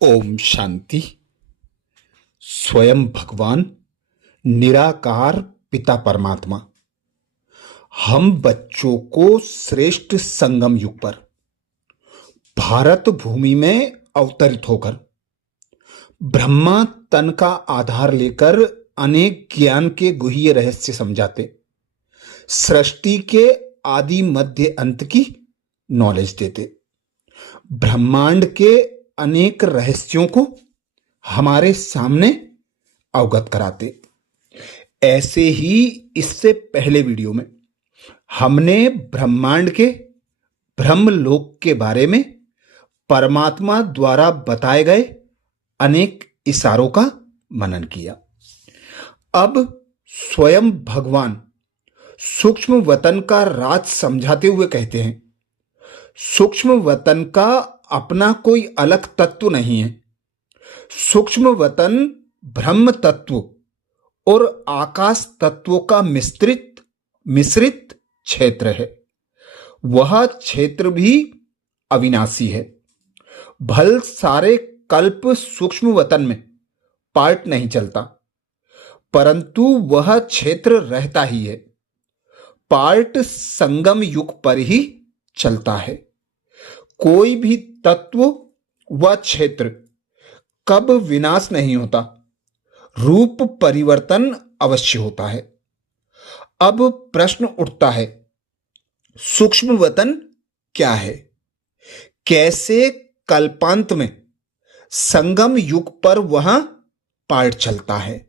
ओम शांति। स्वयं भगवान निराकार पिता परमात्मा हम बच्चों को श्रेष्ठ संगम युग पर भारत भूमि में अवतरित होकर ब्रह्मा तन का आधार लेकर अनेक ज्ञान के गुह्य रहस्य समझाते, सृष्टि के आदि मध्य अंत की नॉलेज देते, ब्रह्मांड के अनेक रहस्यों को हमारे सामने अवगत कराते। ऐसे ही इससे पहले वीडियो में हमने ब्रह्मांड के ब्रह्मलोक के बारे में परमात्मा द्वारा बताए गए अनेक इशारों का मनन किया। अब स्वयं भगवान सूक्ष्म वतन का राज समझाते हुए कहते हैं, सूक्ष्म वतन का अपना कोई अलग तत्व नहीं है। सूक्ष्म वतन ब्रह्म तत्व और आकाश तत्वों का मिश्रित क्षेत्र है। वह क्षेत्र भी अविनाशी है। भल सारे कल्प सूक्ष्म वतन में पार्ट नहीं चलता, परंतु वह क्षेत्र रहता ही है। पार्ट संगम युग पर ही चलता है। कोई भी तत्व व क्षेत्र कब विनाश नहीं होता, रूप परिवर्तन अवश्य होता है। अब प्रश्न उठता है, सूक्ष्म वतन क्या है? कैसे कल्पांत में संगम युग पर वह पार्ट चलता है?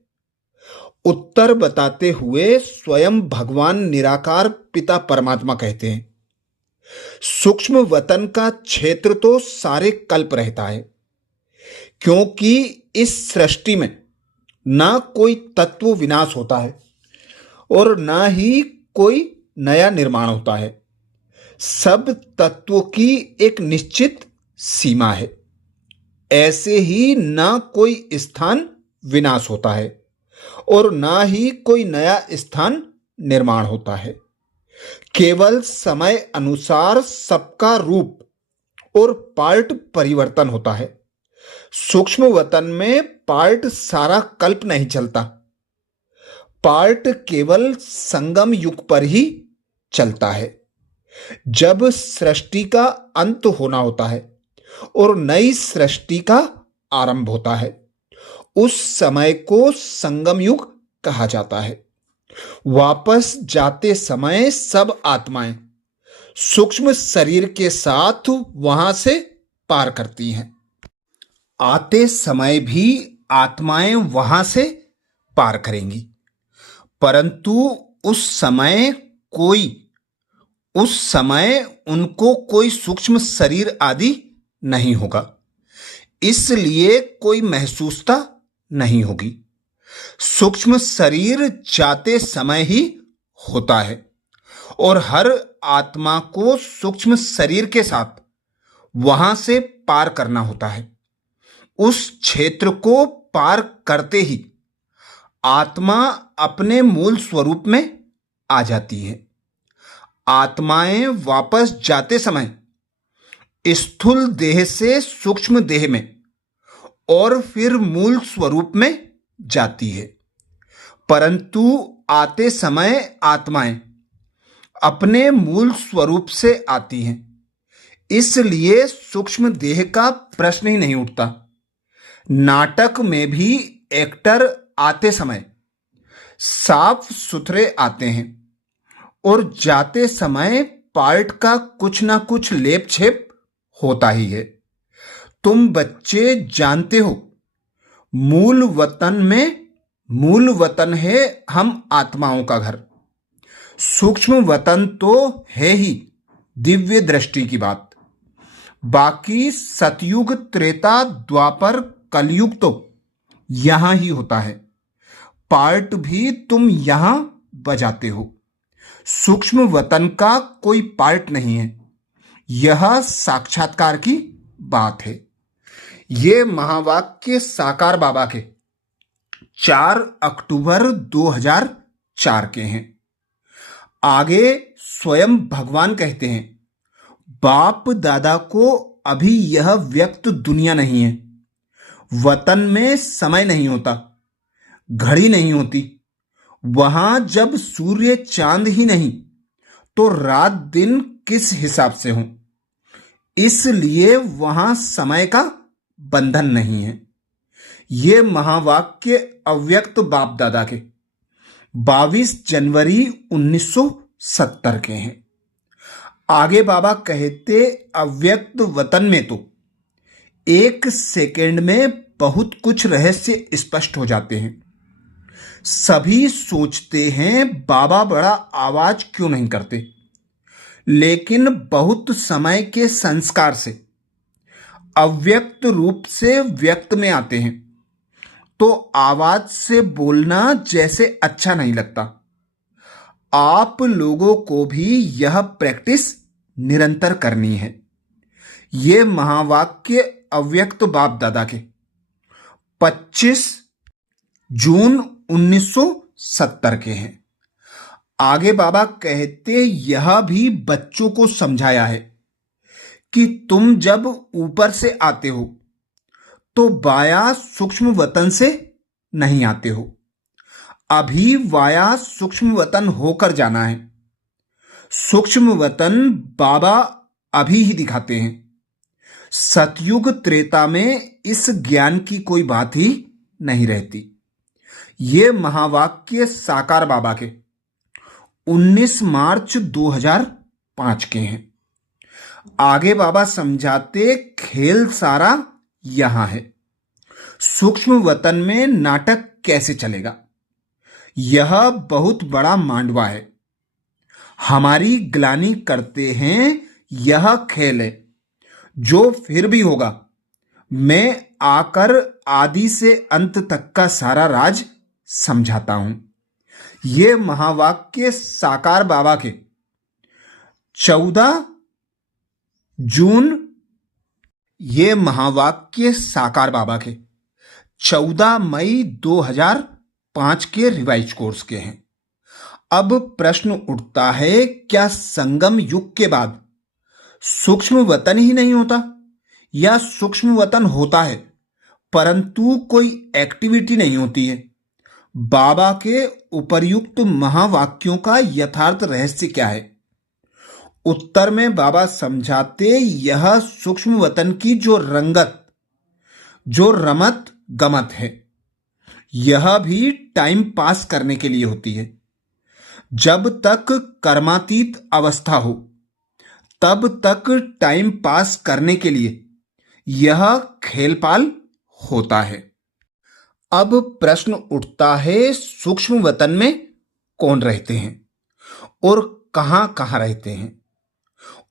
उत्तर बताते हुए स्वयं भगवान निराकार पिता परमात्मा कहते हैं, सूक्ष्म वतन का क्षेत्र तो सारे कल्प रहता है, क्योंकि इस सृष्टि में ना कोई तत्व विनाश होता है और ना ही कोई नया निर्माण होता है। सब तत्वों की एक निश्चित सीमा है। ऐसे ही ना कोई स्थान विनाश होता है और ना ही कोई नया स्थान निर्माण होता है। केवल समय अनुसार सबका रूप और पार्ट परिवर्तन होता है। सूक्ष्म वतन में पार्ट सारा कल्प नहीं चलता। पार्ट केवल संगम युग पर ही चलता है, जब सृष्टि का अंत होना होता है और नई सृष्टि का आरंभ होता है। उस समय को संगम युग कहा जाता है। वापस जाते समय सब आत्माएं सूक्ष्म शरीर के साथ वहां से पार करती हैं। आते समय भी आत्माएं वहां से पार करेंगी, परंतु उस समय उनको कोई सूक्ष्म शरीर आदि नहीं होगा, इसलिए कोई महसूसता नहीं होगी। सूक्ष्म शरीर जाते समय ही होता है और हर आत्मा को सूक्ष्म शरीर के साथ वहां से पार करना होता है। उस क्षेत्र को पार करते ही आत्मा अपने मूल स्वरूप में आ जाती है। आत्माएं वापस जाते समय स्थूल देह से सूक्ष्म देह में और फिर मूल स्वरूप में जाती है, परंतु आते समय आत्माएं अपने मूल स्वरूप से आती हैं, इसलिए सूक्ष्म देह का प्रश्न ही नहीं उठता। नाटक में भी एक्टर आते समय साफ सुथरे आते हैं और जाते समय पार्ट का कुछ ना कुछ लेप छेप होता ही है। तुम बच्चे जानते हो, मूल वतन है हम आत्माओं का घर। सूक्ष्म वतन तो है ही दिव्य दृष्टि की बात। बाकी सतयुग, त्रेता, द्वापर, कलयुग तो यहां ही होता है। पार्ट भी तुम यहां बजाते हो। सूक्ष्म वतन का कोई पार्ट नहीं है। यह साक्षात्कार की बात है। ये महावाक्य साकार बाबा के 4 अक्टूबर 2004 के हैं। आगे स्वयं भगवान कहते हैं, बाप दादा को अभी यह व्यक्त दुनिया नहीं है, वतन में समय नहीं होता, घड़ी नहीं होती। वहां जब सूर्य चांद ही नहीं तो रात दिन किस हिसाब से हो। इसलिए वहां समय का बंधन नहीं है। ये महावाक्य अव्यक्त बाप दादा के 22 जनवरी 1970 के हैं। आगे बाबा कहते, अव्यक्त वतन में तो एक सेकंड में बहुत कुछ रहस्य स्पष्ट हो जाते हैं। सभी सोचते हैं बाबा बड़ा आवाज क्यों नहीं करते, लेकिन बहुत समय के संस्कार से अव्यक्त रूप से व्यक्त में आते हैं तो आवाज से बोलना जैसे अच्छा नहीं लगता। आप लोगों को भी यह प्रैक्टिस निरंतर करनी है। ये महावाक्य अव्यक्त बाप दादा के 25 जून 1970 के हैं। आगे बाबा कहते, यह भी बच्चों को समझाया है कि तुम जब ऊपर से आते हो तो वाया सूक्ष्म वतन से नहीं आते हो। अभी वाया सूक्ष्म वतन होकर जाना है। सूक्ष्म वतन बाबा अभी ही दिखाते हैं। सतयुग त्रेता में इस ज्ञान की कोई बात ही नहीं रहती। ये महावाक्य साकार बाबा के 19 मार्च 2005 के हैं। आगे बाबा समझाते, खेल सारा यहां है। सूक्ष्म वतन में नाटक कैसे चलेगा, यह बहुत बड़ा मांडवा है। हमारी ग्लानि करते हैं, यह खेल है जो फिर भी होगा। मैं आकर आदि से अंत तक का सारा राज समझाता हूं। ये महावाक्य साकार बाबा के 14 जून, ये महावाक्य साकार बाबा के 14 मई 2005 के रिवाइज कोर्स के हैं। अब प्रश्न उठता है, क्या संगम युग के बाद सूक्ष्म वतन ही नहीं होता, या सूक्ष्म वतन होता है परंतु कोई एक्टिविटी नहीं होती है? बाबा के उपर्युक्त महावाक्यों का यथार्थ रहस्य क्या है? उत्तर में बाबा समझाते, यह सूक्ष्म वतन की जो रंगत, जो रमत गमत है, यह भी टाइम पास करने के लिए होती है। जब तक कर्मातीत अवस्था हो तब तक टाइम पास करने के लिए यह खेलपाल होता है। अब प्रश्न उठता है, सूक्ष्म वतन में कौन रहते हैं और कहां कहां रहते हैं?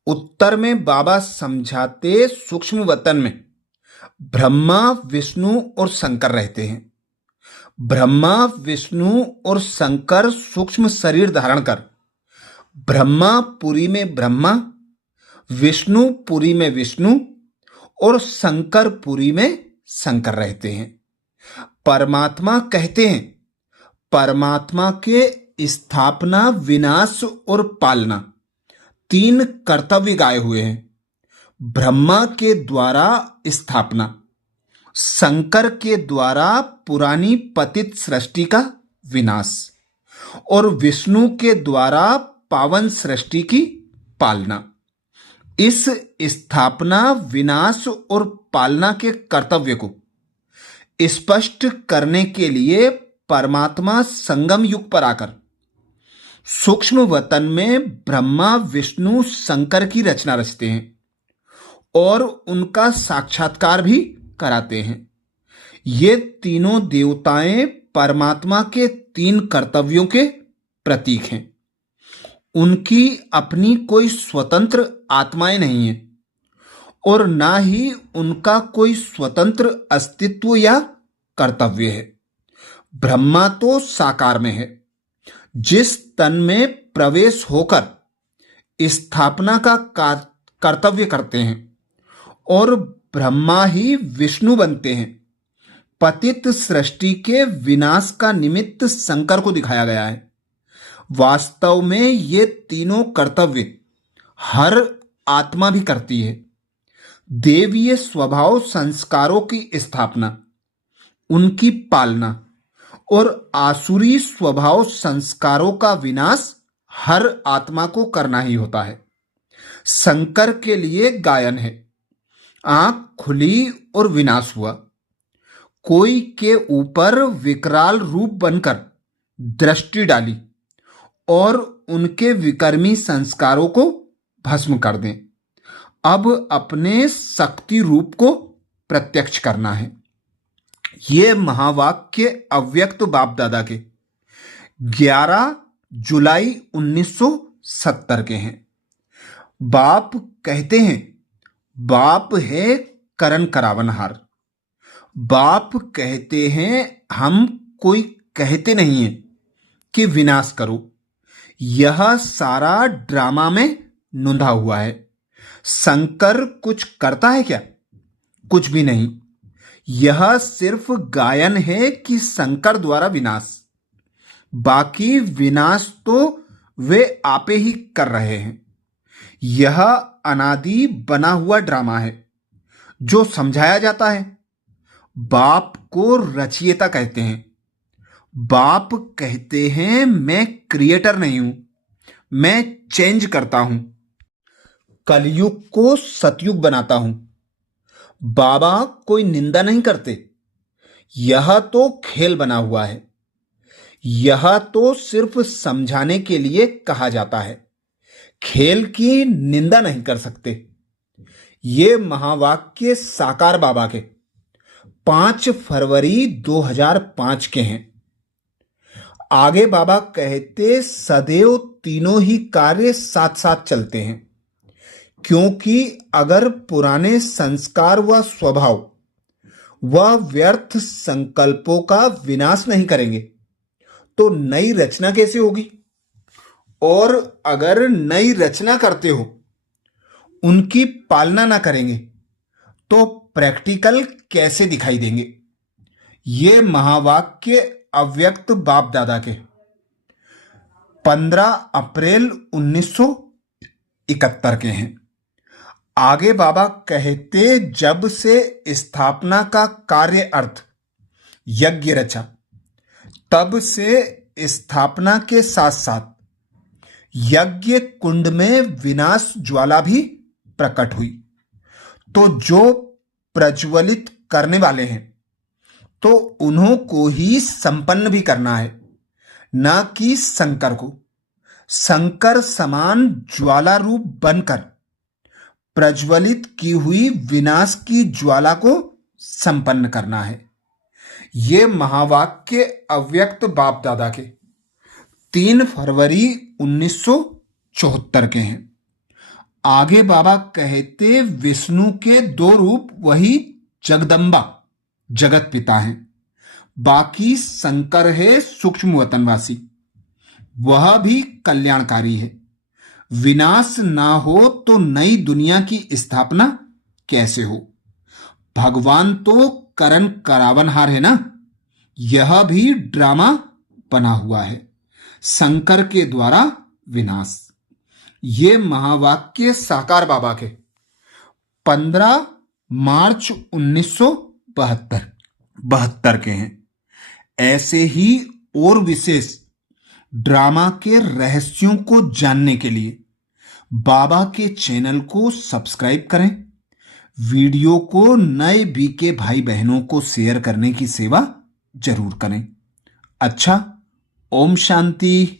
उत्तर में बाबा समझाते, सूक्ष्म वतन में ब्रह्मा, विष्णु और शंकर रहते हैं। ब्रह्मा, विष्णु और शंकर सूक्ष्म शरीर धारण कर ब्रह्मापुरी में ब्रह्मा, विष्णुपुरी में विष्णु और शंकरपुरी में शंकर रहते हैं। परमात्मा कहते हैं, परमात्मा के स्थापना, विनाश और पालना 3 कर्तव्य गाए हुए हैं। ब्रह्मा के द्वारा स्थापना, शंकर के द्वारा पुरानी पतित सृष्टि का विनाश और विष्णु के द्वारा पावन सृष्टि की पालना। इस स्थापना, विनाश और पालना के कर्तव्य को स्पष्ट करने के लिए परमात्मा संगम युग पर आकर सूक्ष्म वतन में ब्रह्मा, विष्णु, शंकर की रचना रचते हैं और उनका साक्षात्कार भी कराते हैं। ये तीनों देवताएं परमात्मा के 3 कर्तव्यों के प्रतीक हैं। उनकी अपनी कोई स्वतंत्र आत्माएं नहीं है और ना ही उनका कोई स्वतंत्र अस्तित्व या कर्तव्य है। ब्रह्मा तो साकार में है, जिस तन में प्रवेश होकर स्थापना का कर्तव्य करते हैं, और ब्रह्मा ही विष्णु बनते हैं। पतित सृष्टि के विनाश का निमित्त शंकर को दिखाया गया है। वास्तव में ये तीनों कर्तव्य हर आत्मा भी करती है। देवीय स्वभाव संस्कारों की स्थापना, उनकी पालना और आसुरी स्वभाव संस्कारों का विनाश हर आत्मा को करना ही होता है। शंकर के लिए गायन है, आंख खुली और विनाश हुआ। कोई के ऊपर विकराल रूप बनकर दृष्टि डाली और उनके विकर्मी संस्कारों को भस्म कर दें। अब अपने शक्ति रूप को प्रत्यक्ष करना है। ये महावाक्य अव्यक्त बाप दादा के 11 जुलाई 1970 के हैं। बाप कहते हैं, बाप है करण करावनहार। बाप कहते हैं, हम कोई कहते नहीं है कि विनाश करो। यह सारा ड्रामा में नोंधा हुआ है। शंकर कुछ करता है क्या? कुछ भी नहीं। यह सिर्फ गायन है कि शंकर द्वारा विनाश। बाकी विनाश तो वे आपे ही कर रहे हैं। यह अनादि बना हुआ ड्रामा है जो समझाया जाता है। बाप को रचयिता कहते हैं। बाप कहते हैं, मैं क्रिएटर नहीं हूं, मैं चेंज करता हूं, कलयुग को सतयुग बनाता हूं। बाबा कोई निंदा नहीं करते। यह तो खेल बना हुआ है। यह तो सिर्फ समझाने के लिए कहा जाता है। खेल की निंदा नहीं कर सकते। ये महावाक्य साकार बाबा के 5 फरवरी 2005 के हैं। आगे बाबा कहते, सदैव तीनों ही कार्य साथ साथ चलते हैं, क्योंकि अगर पुराने संस्कार व स्वभाव व व्यर्थ संकल्पों का विनाश नहीं करेंगे तो नई रचना कैसे होगी? और अगर नई रचना करते हो, उनकी पालना ना करेंगे तो प्रैक्टिकल कैसे दिखाई देंगे? ये महावाक्य अव्यक्त बाप दादा के 15 अप्रैल 1971 के हैं। आगे बाबा कहते, जब से स्थापना का कार्य अर्थ यज्ञ रचा, तब से स्थापना के साथ साथ यज्ञ कुंड में विनाश ज्वाला भी प्रकट हुई। तो जो प्रज्वलित करने वाले हैं, तो उन्हों को ही संपन्न भी करना है, ना कि शंकर को। शंकर समान ज्वाला रूप बनकर प्रज्वलित की हुई विनाश की ज्वाला को संपन्न करना है। ये महावाक्य अव्यक्त बाप दादा के 3 फरवरी 1974 के हैं। आगे बाबा कहते, विष्णु के 2 रूप वही जगदम्बा जगत पिता हैं। बाकी शंकर है सूक्ष्म वतनवासी, वह भी कल्याणकारी है। विनाश ना हो तो नई दुनिया की स्थापना कैसे हो? भगवान तो करण करावनहार है ना। यह भी ड्रामा बना हुआ है, शंकर के द्वारा विनाश। ये महावाक्य साकार बाबा के 15 मार्च 1972 के हैं। ऐसे ही और विशेष ड्रामा के रहस्यों को जानने के लिए बाबा के चैनल को सब्सक्राइब करें। वीडियो को नए बीके भाई बहनों को शेयर करने की सेवा जरूर करें। अच्छा, ओम शांति।